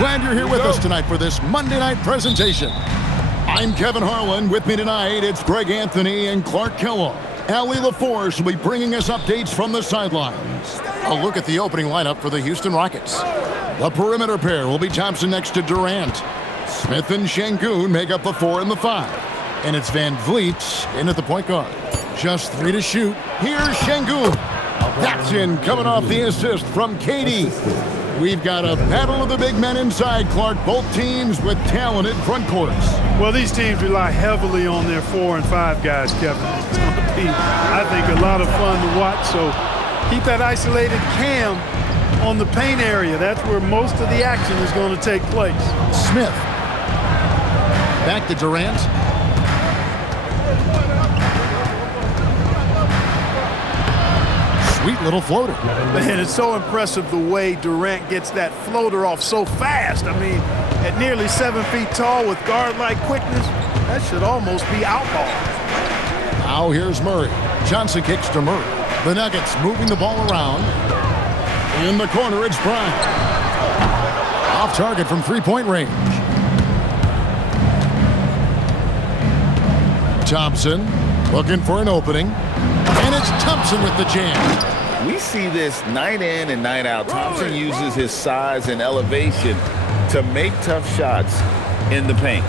Glad you're here with us tonight for this Monday night presentation. I'm Kevin Harlan. With me tonight, it's Greg Anthony and Clark Kellogg. Allie LaForce will be bringing us updates from the sidelines. A look at the opening lineup for the Houston Rockets. The perimeter pair will be Thompson next to Durant. Smith and Şengün make up the 4 and the 5. And it's Van Vliet in at the point guard. Just 3 to shoot. Here's Şengün. That's in, coming off the assist from KD. We've got a battle of the big men inside, Clark. Both teams with talented front courts. Well, these teams rely heavily on their 4 and 5 guys, Kevin. It's going to be, I think, a lot of fun to watch. So keep that isolated cam on the paint area. That's where most of the action is going to take place. Smith. Back to Durant. Sweet little floater. Man, it's so impressive the way Durant gets that floater off so fast. I mean, at nearly 7 feet tall with guard-like quickness, that should almost be outlaw. Now here's Murray. Johnson kicks to Murray. The Nuggets moving the ball around. In the corner, it's Bryant. Off target from three-point range. Thompson looking for an opening. And it's Thompson with the jam. We see this night in and night out. Thompson uses his size and elevation to make tough shots in the paint.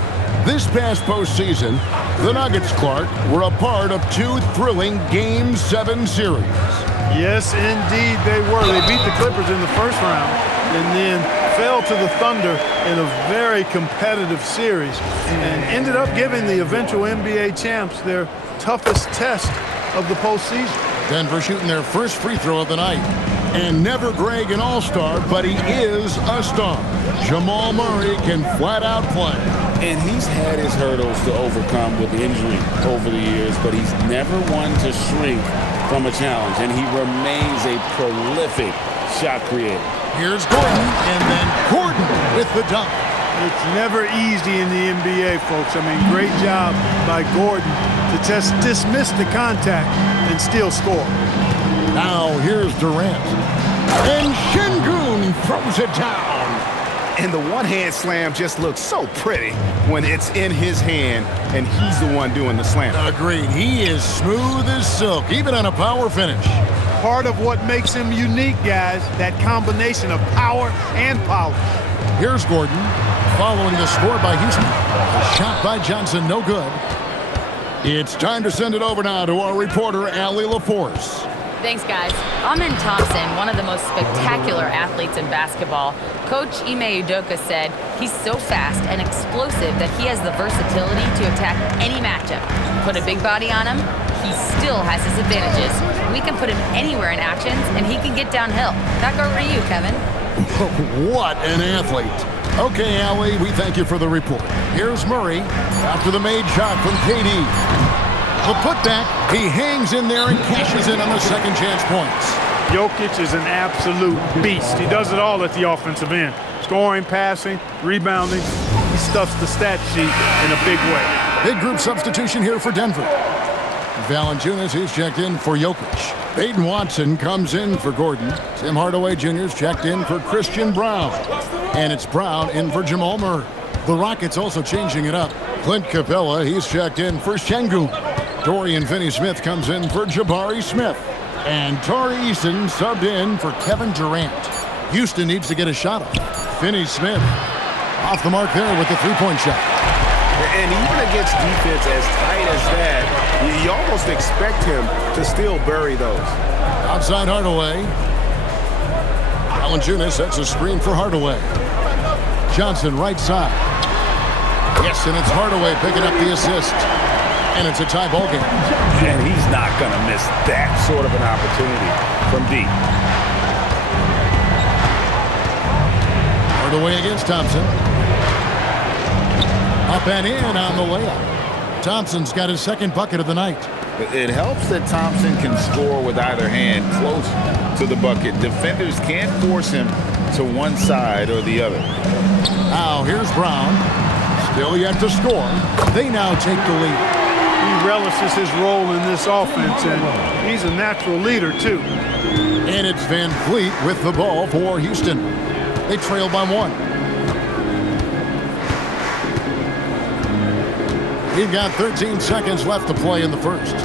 This past postseason, the Nuggets, Clark, were a part of 2 thrilling Game 7 series. Yes, indeed they were. They beat the Clippers in the first round and then fell to the Thunder in a very competitive series and ended up giving the eventual NBA champs their toughest test of the postseason. Denver shooting their first free throw of the night. And never Greg an all-star, but he is a star. Jamal Murray can flat out play. And he's had his hurdles to overcome with injury over the years, but he's never one to shrink from a challenge, and he remains a prolific shot creator. Here's Gordon, and then Gordon with the dunk. It's never easy in the NBA, folks. I mean, great job by Gordon to just dismiss the contact and still score. Now here's Durant. And Şengün throws it down. And the one-hand slam just looks so pretty when it's in his hand and he's the one doing the slam. Agreed. He is smooth as silk, even on a power finish. Part of what makes him unique, guys, that combination of power and polish. Here's Gordon, following the score by Houston. A shot by Johnson, no good. It's time to send it over now to our reporter, Allie LaForce. Thanks, guys. Amen Thompson, one of the most spectacular athletes in basketball. Coach Ime Udoka said he's so fast and explosive that he has the versatility to attack any matchup. Put a big body on him, he still has his advantages. We can put him anywhere in actions, and he can get downhill. Back over to you, Kevin. What an athlete. Okay, Allie, we thank you for the report. Here's Murray after the made shot from KD. The putback, he hangs in there and cashes in on the second chance points. Jokic is an absolute beast. He does it all at the offensive end. Scoring, passing, rebounding. He stuffs the stat sheet in a big way. Big group substitution here for Denver. Valanciunas is checked in for Jokic. Peyton Watson comes in for Gordon. Tim Hardaway Jr.'s checked in for Christian Brown. And it's Brown in for Jamal Murray. The Rockets also changing it up. Clint Capella, he's checked in for Şengün. Dorian Finney-Smith comes in for Jabari Smith. And Tari Eason subbed in for Kevin Durant. Houston needs to get a shot off. Finney-Smith off the mark there with the three-point shot. And even against defense as tight as that, you almost expect him to still bury those. Outside Hardaway. Valanciunas sets a screen for Hardaway. Johnson right side. Yes, and it's Hardaway picking up the assist. And it's a tie ball game. And he's not going to miss that sort of an opportunity from deep. Hardaway against Thompson. Up and in on the layup. Thompson's got his second bucket of the night. It helps that Thompson can score with either hand close to the bucket. Defenders can't force him to one side or the other. Now here's Brown. Still yet to score. They now take the lead. He relishes his role in this offense, and he's a natural leader, too. And it's Van Vliet with the ball for Houston. They trail by 1. We've got 13 seconds left to play in the first.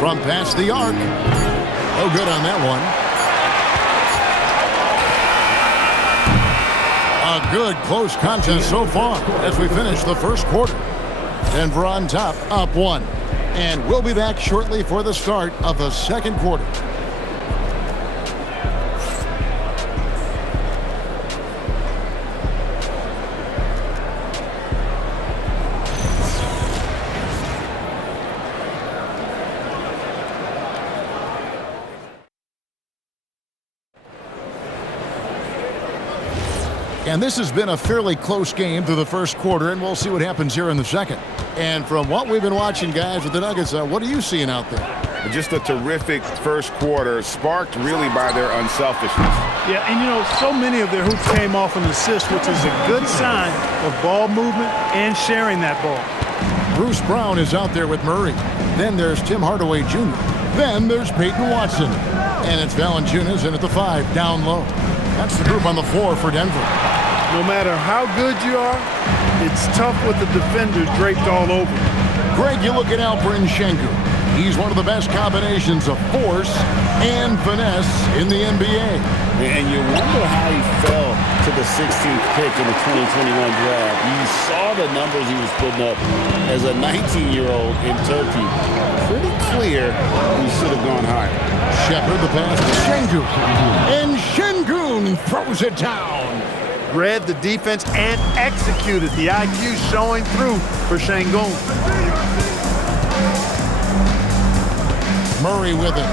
From past the arc. No good on that one. A good close contest so far as we finish the first quarter. Denver on top, up 1. And we'll be back shortly for the start of the second quarter. And this has been a fairly close game through the first quarter, and we'll see what happens here in the second. And from what we've been watching, guys, with the Nuggets, what are you seeing out there? Just a terrific first quarter, sparked really by their unselfishness. Yeah, and you know, so many of their hoops came off an assist, which is a good sign of ball movement and sharing that ball. Bruce Brown is out there with Murray. Then there's Tim Hardaway Jr. Then there's Peyton Watson. And it's Valanciunas in at the 5, down low. That's the group on the floor for Denver. No matter how good you are, it's tough with the defenders draped all over. Greg, you look at Alperen Sengun. He's one of the best combinations of force and finesse in the NBA. And you wonder how he fell to the 16th pick in the 2021 draft. You saw the numbers he was putting up as a 19-year-old in Turkey. Pretty clear he should have gone higher. Shepard the pass to Sengun. And Sengun throws it down. Read the defense and executed. The IQ showing through for Sengun. Murray with it.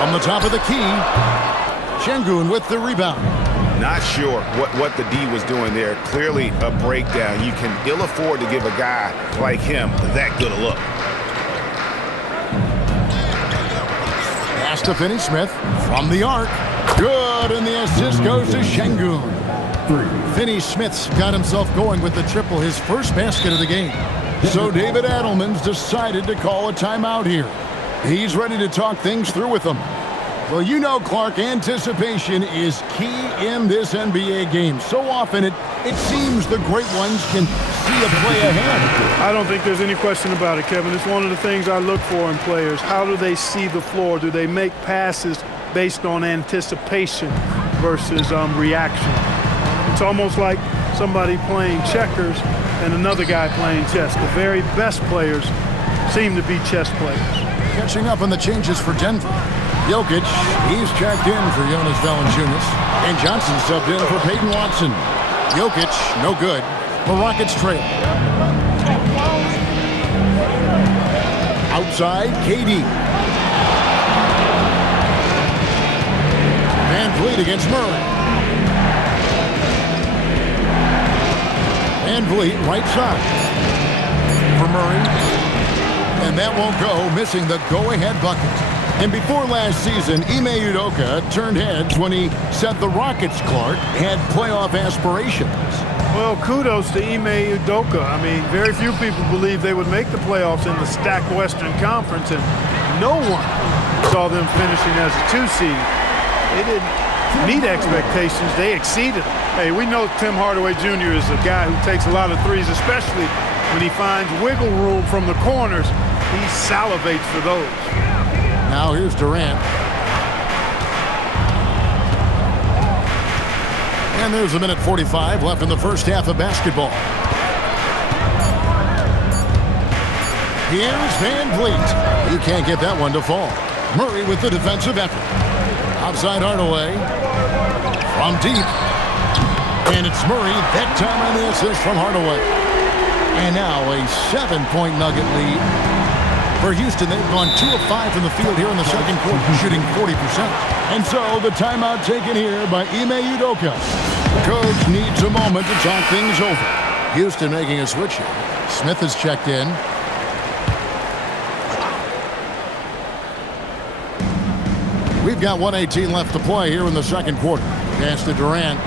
From the top of the key, Sengun with the rebound. Not sure what the D was doing there. Clearly a breakdown. You can ill afford to give a guy like him that good a look. Pass to Finney-Smith from the arc. Good, and the assist goes to Sengun. Finney-Smith's got himself going with the triple, his first basket of the game. So David Adelman's decided to call a timeout here. He's ready to talk things through with them. Well, you know, Clark, anticipation is key in this NBA game. So often it seems the great ones can see a play ahead. I don't think there's any question about it, Kevin. It's one of the things I look for in players. How do they see the floor? Do they make passes based on anticipation versus reaction? It's almost like somebody playing checkers and another guy playing chess. The very best players seem to be chess players. Catching up on the changes for Denver. Jokic, he's checked in for Jonas Valanciunas. And Johnson subbed in for Peyton Watson. Jokic, no good. The Rockets trail. Outside, KD. Van Vliet against Murray. Van Vliet, right side. For Murray. And that won't go, missing the go-ahead bucket. And before last season, Ime Udoka turned heads when he said the Rockets, Clark, had playoff aspirations. Well, kudos to Ime Udoka. I mean, very few people believe they would make the playoffs in the stacked Western Conference, and no one saw them finishing as a 2 seed. They didn't meet expectations. They exceeded them. Hey, we know Tim Hardaway Jr. is a guy who takes a lot of threes, especially when he finds wiggle room from the corners. He salivates for those. Now here's Durant. And there's a minute 45 left in the first half of basketball. Here's Van Vliet. You can't get that one to fall. Murray with the defensive effort. Outside Hardaway. From deep. And it's Murray, that time on the assist from Hardaway. And now a 7-point Nugget lead. For Houston, they've gone 2 of 5 from the field here in the second quarter, shooting 40%. And so the timeout taken here by Ime Udoka. Coach needs a moment to talk things over. Houston making a switch here. Smith has checked in. We've got 1:18 left to play here in the second quarter. Pass to Durant.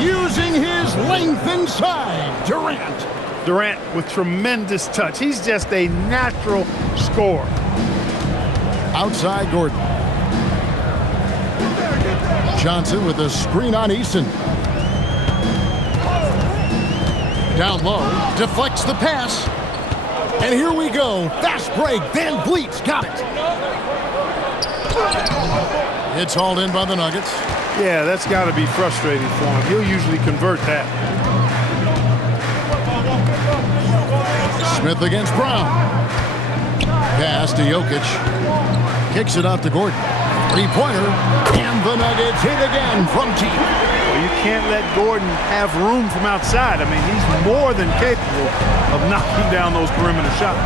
Using his his length inside. Durant. Durant with tremendous touch. He's just a natural scorer. Outside Gordon. Johnson with a screen on Easton. Down low, deflects the pass. And here we go. Fast break. Van Vliet's got it. It's hauled in by the Nuggets. Yeah, that's got to be frustrating for him. He'll usually convert that. Smith against Brown. Pass to Jokic. Kicks it out to Gordon. Three-pointer. And the Nuggets hit again from deep. Well, you can't let Gordon have room from outside. I mean, he's more than capable of knocking down those perimeter shots.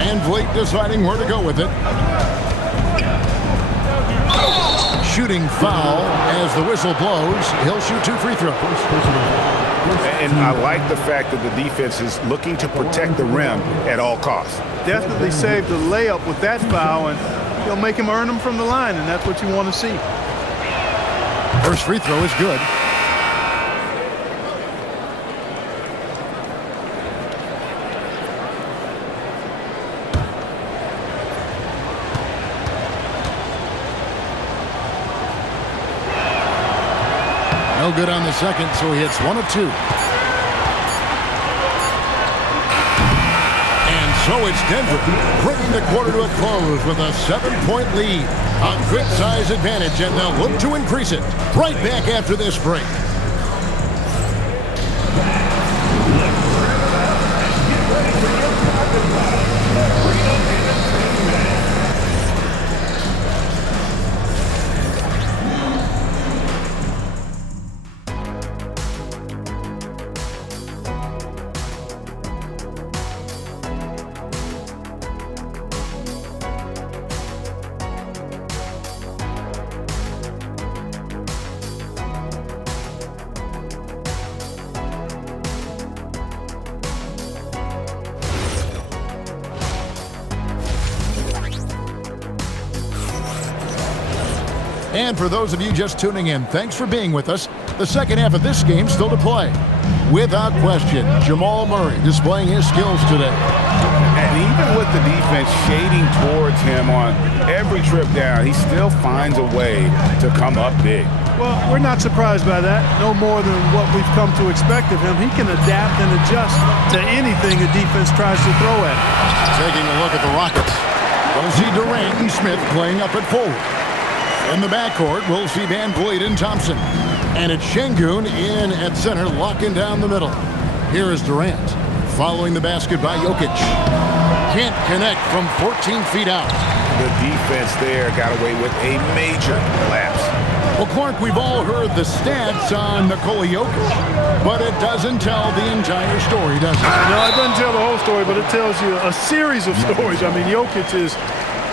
Van Vliet deciding where to go with it. Shooting foul as the whistle blows. He'll shoot 2 free throws. And I like the fact that the defense is looking to protect the rim at all costs. Definitely saved the layup with that foul, and he'll make him earn them from the line, and that's what you want to see. First free throw is good. No good on the second, so he hits 1 of 2. And so it's Denver, bringing the quarter to a close with a 7-point lead. A good size advantage, and they'll look to increase it. Right back after this break. And for those of you just tuning in, thanks for being with us. The second half of this game still to play. Without question, Jamal Murray displaying his skills today. And even with the defense shading towards him on every trip down, he still finds a way to come up big. Well, we're not surprised by that. No more than what we've come to expect of him. He can adapt and adjust to anything a defense tries to throw at him. Taking a look at the Rockets. We'll see Durant and Smith playing up at forward. In the backcourt, we'll see Van Vliet and Thompson. And it's Şengün in at center, locking down the middle. Here is Durant, following the basket by Jokic. Can't connect from 14 feet out. The defense there got away with a major lapse. Well, Clark, we've all heard the stats on Nikola Jokic, but it doesn't tell the entire story, does it? No, it doesn't tell the whole story, but it tells you a series of stories. I mean, Jokic is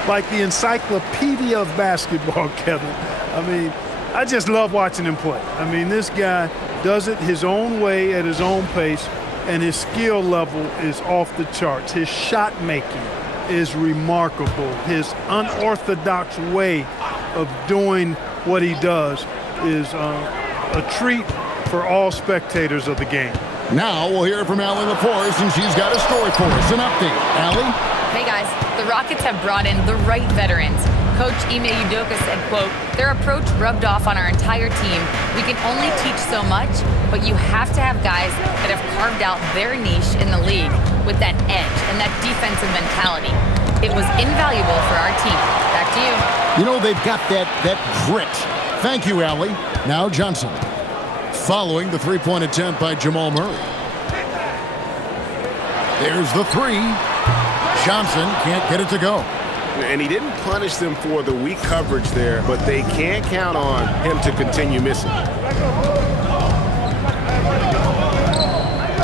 like the encyclopedia of basketball, Kevin. I mean, I just love watching him play. I mean, this guy does it his own way at his own pace, and his skill level is off the charts. His shot making is remarkable. His unorthodox way of doing what he does is a treat for all spectators of the game. Now we'll hear from Allie LaForce, and she's got a story for us. An update. Allie? Hey guys, the Rockets have brought in the right veterans. Coach Ime Udoka said, quote, "Their approach rubbed off on our entire team. We can only teach so much, but you have to have guys that have carved out their niche in the league with that edge and that defensive mentality. It was invaluable for our team." Back to you. You know, they've got that grit. Thank you, Allie. Now Johnson. Following the three-point attempt by Jamal Murray. There's the three. Johnson can't get it to go. And he didn't punish them for the weak coverage there, but they can't count on him to continue missing.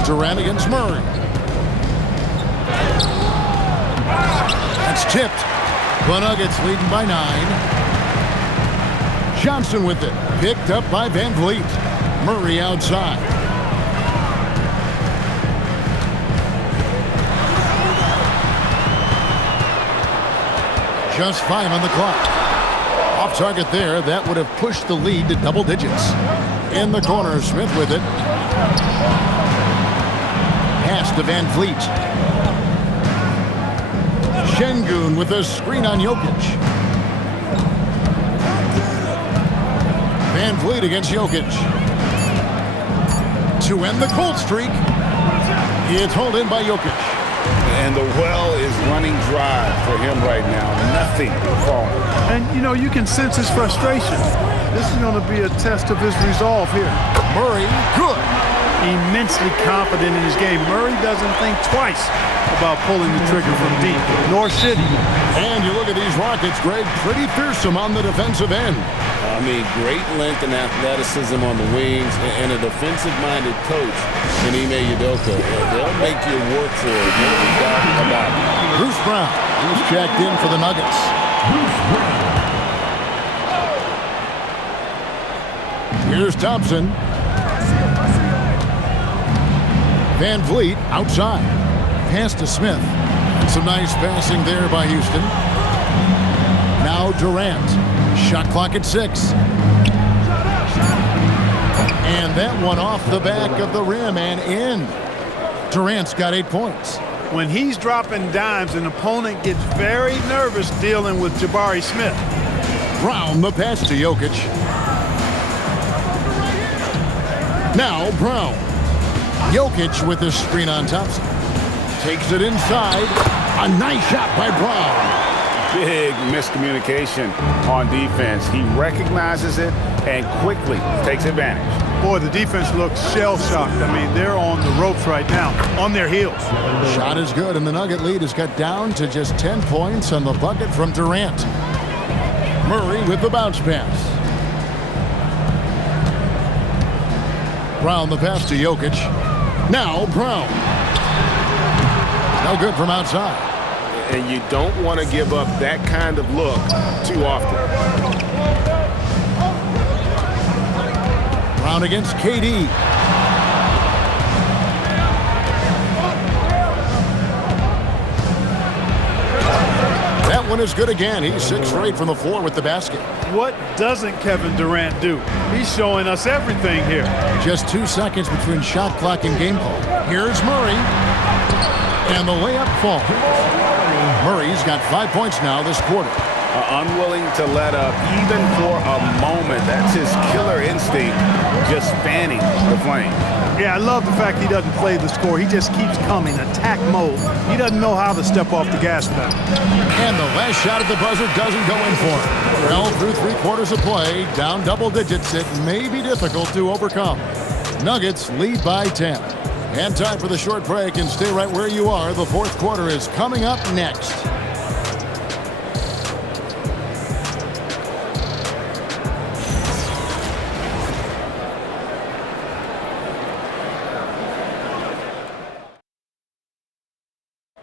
Durant against Murray. That's tipped. The Nuggets leading by 9. Johnson with it. Picked up by Van Vliet. Murray outside. Just 5 on the clock. Off target there. That would have pushed the lead to double digits. In the corner, Smith with it. Pass to Van Vliet. Şengün with a screen on Jokic. Van Vliet against Jokic. To end the cold streak. It's hauled in by Jokic. And the well is running dry for him right now. Nothing falling. And, you can sense his frustration. This is going to be a test of his resolve here. Murray, good. Immensely confident in his game. Murray doesn't think twice about pulling the trigger from deep, nor should he. And you look at these Rockets, Greg, pretty fearsome on the defensive end. I mean, great length and athleticism on the wings, and a defensive-minded coach in Ime Udoka. They'll make you work for it. No doubt about it. Bruce Brown, who's checked in for the Nuggets. Here's Thompson. Van Vliet outside. Pass to Smith. And some nice passing there by Houston. Now Durant. Shot clock at 6. And that one off the back of the rim and in. Durant's got 8 points. When he's dropping dimes, an opponent gets very nervous dealing with Jabari Smith. Brown, the pass to Jokic. Now Brown. Jokic with the screen on Thompson. Takes it inside. A nice shot by Brown. Big miscommunication on defense. He recognizes it and quickly takes advantage. Boy, the defense looks shell-shocked. I mean, they're on the ropes right now, on their heels. Shot is good, and the Nugget lead is cut down to just 10 points on the bucket from Durant. Murray with the bounce pass. Brown the pass to Jokic. Now Brown. No good from outside. And you don't want to give up that kind of look too often. Brown against KD. That one is good again. He's 6 for 8 from the floor with the basket. What doesn't Kevin Durant do? He's showing us everything here. Just 2 seconds between shot clock and game call. Here's Murray. And the layup falls. Murray's got 5 points now this quarter. Unwilling to let up even for a moment. That's his killer instinct, just fanning the flame. Yeah, I love the fact he doesn't play the score. He just keeps coming, attack mode. He doesn't know how to step off the gas pedal. And the last shot at the buzzer doesn't go in for him. Well, through 3 quarters of play, down double digits, it may be difficult to overcome. Nuggets lead by 10. And time for the short break, and stay right where you are. The fourth quarter is coming up next.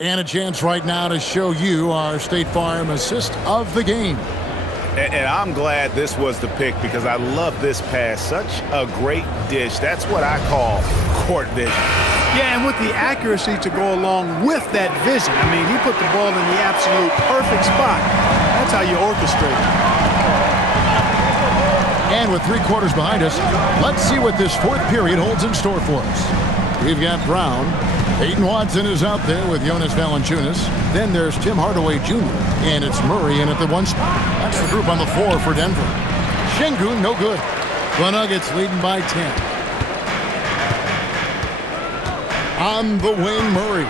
And a chance right now to show you our State Farm assist of the game. And I'm glad this was the pick because I love this pass. Such a great dish. That's what I call court vision. Yeah, and with the accuracy to go along with that vision. I mean, he put the ball in the absolute perfect spot. That's how you orchestrate it. And with 3 quarters behind us, let's see what this fourth period holds in store for us. We've got Brown. Peyton Watson is out there with Jonas Valanciunas. Then there's Tim Hardaway Jr. And it's Murray in at the 1 spot. That's the group on the floor for Denver. Şengün, no good. The Nuggets leading by 10. On the wing, Murray.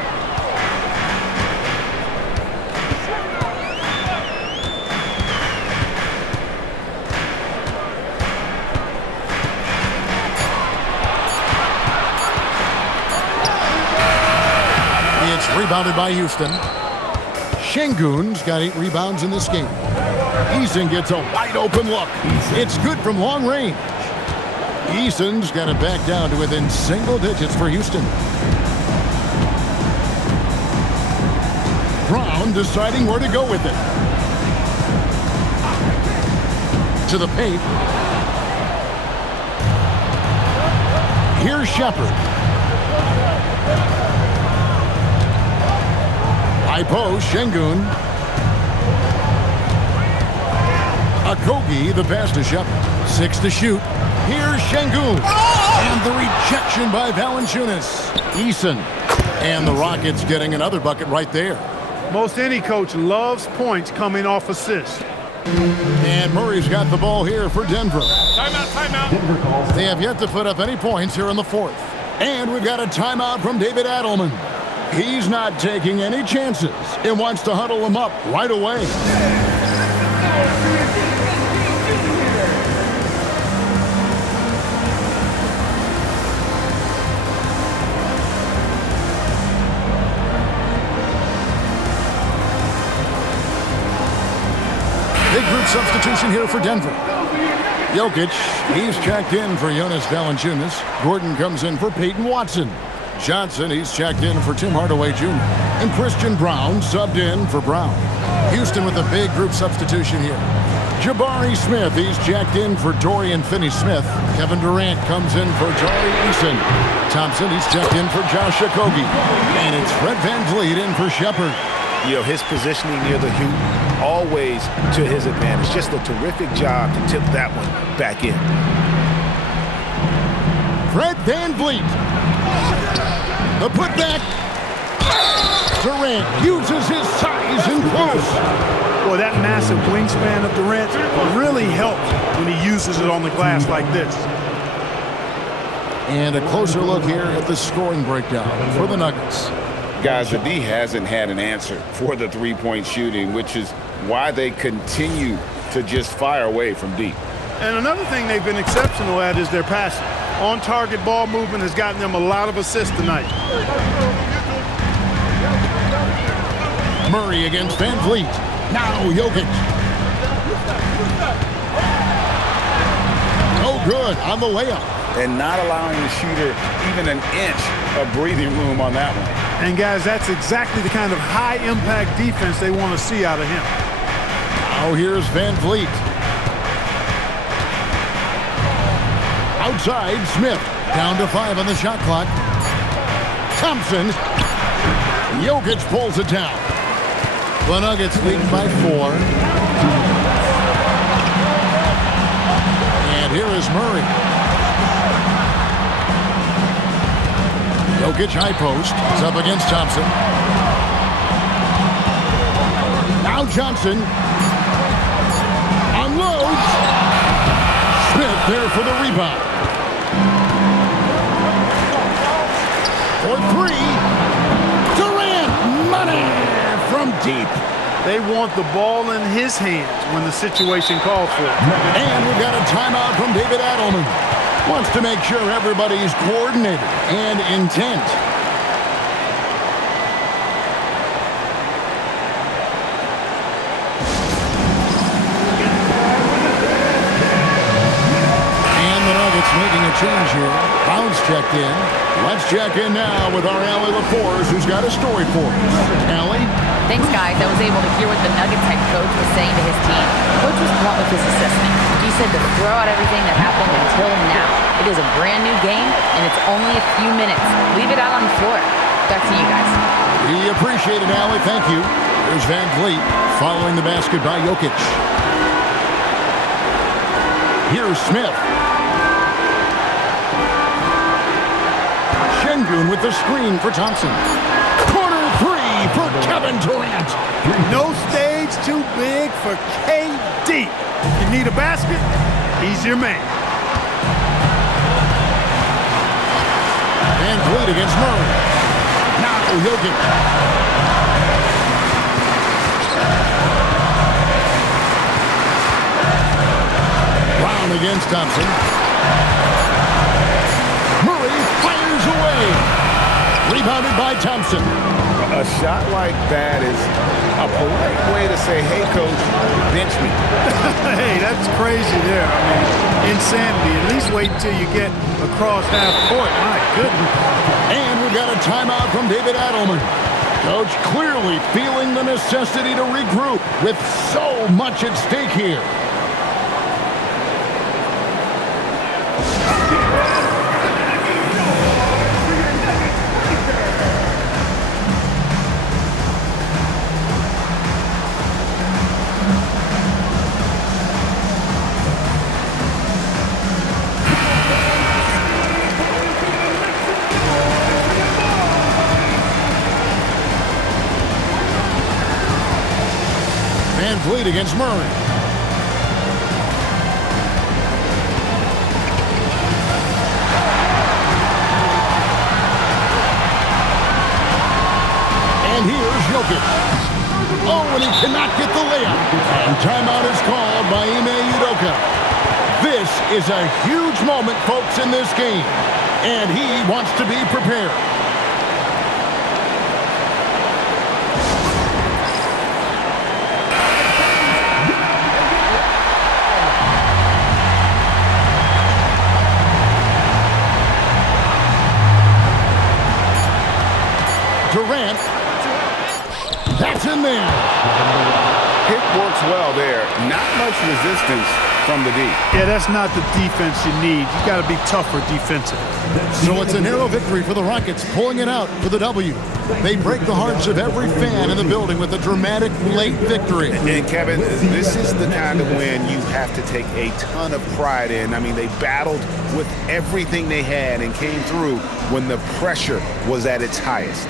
It's rebounded by Houston. Şengün's got 8 rebounds in this game. Eason gets a wide open look. It's good from long range. Eason's got it back down to within single digits for Houston. Brown deciding where to go with it. To the paint. Here's Shepard. High post, Şengün. Akogi, the pass to Shepard. 6 to shoot. Here's Şengün. And the rejection by Valanciunas. Eason. And the Rockets getting another bucket right there. Most any coach loves points coming off assists. And Murray's got the ball here for Denver. Timeout, timeout. They have yet to put up any points here in the fourth. And we've got a timeout from David Adelman. He's not taking any chances and wants to huddle him up right away. Big group substitution here for Denver. Jokic, he's checked in for Jonas Valanciunas. Gordon comes in for Peyton Watson. Johnson, he's checked in for Tim Hardaway Jr. And Christian Brown subbed in for Brown. Houston with a big group substitution here. Jabari Smith, he's checked in for Dorian Finney-Smith. Kevin Durant comes in for Tari Eason. Thompson, he's checked in for Josh Okogie. And it's Fred VanVleet in for Shepard. You know, his positioning near the hoop, always to his advantage. Just a terrific job to tip that one back in. Fred VanVleet. The putback. Durant uses his size and close. Boy, that massive wingspan of Durant really helps when he uses it on the glass like this. And a closer look here at the scoring breakdown for the Nuggets. Guys, the D hasn't had an answer for the three-point shooting, which is why they continue to just fire away from deep. And another thing they've been exceptional at is their passing. On-target ball movement has gotten them a lot of assists tonight. Murray against VanVleet. Now Jokic. Oh, good on the layup. And not allowing the shooter even an inch of breathing room on that one. And guys, that's exactly the kind of high-impact defense they want to see out of him. Now here's VanVleet. Outside, Smith. Down to 5 on the shot clock. Thompson. Jokic pulls it down. The Nuggets lead by 4. And here is Murray. Jokic high post. It's up against Thompson. Now Johnson. Unloads. Smith there for the rebound. For 3. Durant. Money from deep. They want the ball in his hands when the situation calls for it. And we've got a timeout from David Adelman. Wants to make sure everybody's coordinated and intent. And the Nuggets making a change here. Bounce checked in. Let's check in now with our Allie LaForce, who's got a story for us. Allie? Thanks, guys. I was able to hear what the Nuggets head coach was saying to his team. Coach was blunt with his assessment. He said to throw out everything that happened until now. It is a brand new game, and it's only a few minutes. Leave it out on the floor. Back to you guys. We appreciate it, Allie. Thank you. There's VanVleet following the basket by Jokic. Here's Smith. Şengün with the screen for Thompson. Corner 3 for Kevin Durant. No stage too big for KD. You need a basket, he's your man. VanVleet against Murray. Now Jokic. Brown against Thompson. Murray fires away. Rebounded by Thompson. A shot like that is a polite way to say, hey, coach, bench me. Hey, that's crazy there. I mean, insanity. At least wait until you get across half court. My goodness. And we've got a timeout from David Adelman. Coach clearly feeling the necessity to regroup with so much at stake here. Van Vliet against Murray. And here's Jokic. Oh, and he cannot get the layup. And timeout is called by Ime Udoka. This is a huge moment, folks, in this game. And he wants to be prepared. Durant. That's in there. Pick works well there. Not much resistance from the D. Yeah, that's not the defense you need. You got to be tougher defensively. So it's a narrow victory for the Rockets, pulling it out for the W. They break the hearts of every fan in the building with a dramatic late victory. And Kevin, this is the kind of win you have to take a ton of pride in. I mean, they battled with everything they had and came through when the pressure was at its highest.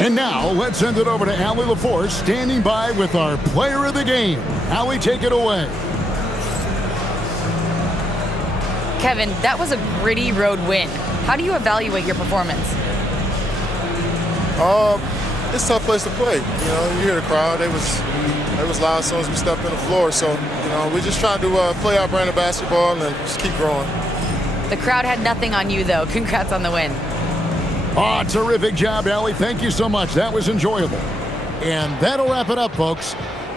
And now, let's send it over to Allie LaForce, standing by with our player of the game. Allie, take it away. Kevin, that was a gritty road win. How do you evaluate your performance? It's a tough place to play. You know, you hear the crowd. They was loud as soon as we stepped in the floor. So, you know, we just trying to play our brand of basketball and just keep growing. The crowd had nothing on you, though. Congrats on the win. Oh, terrific job, Allie. Thank you so much. That was enjoyable. And that'll wrap it up, folks.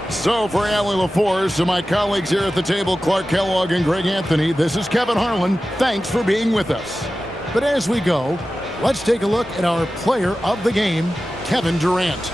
So for Allie LaForce and my colleagues here at the table, Clark Kellogg and Greg Anthony, this is Kevin Harlan. Thanks for being with us. But as we go, let's take a look at our player of the game, Kevin Durant.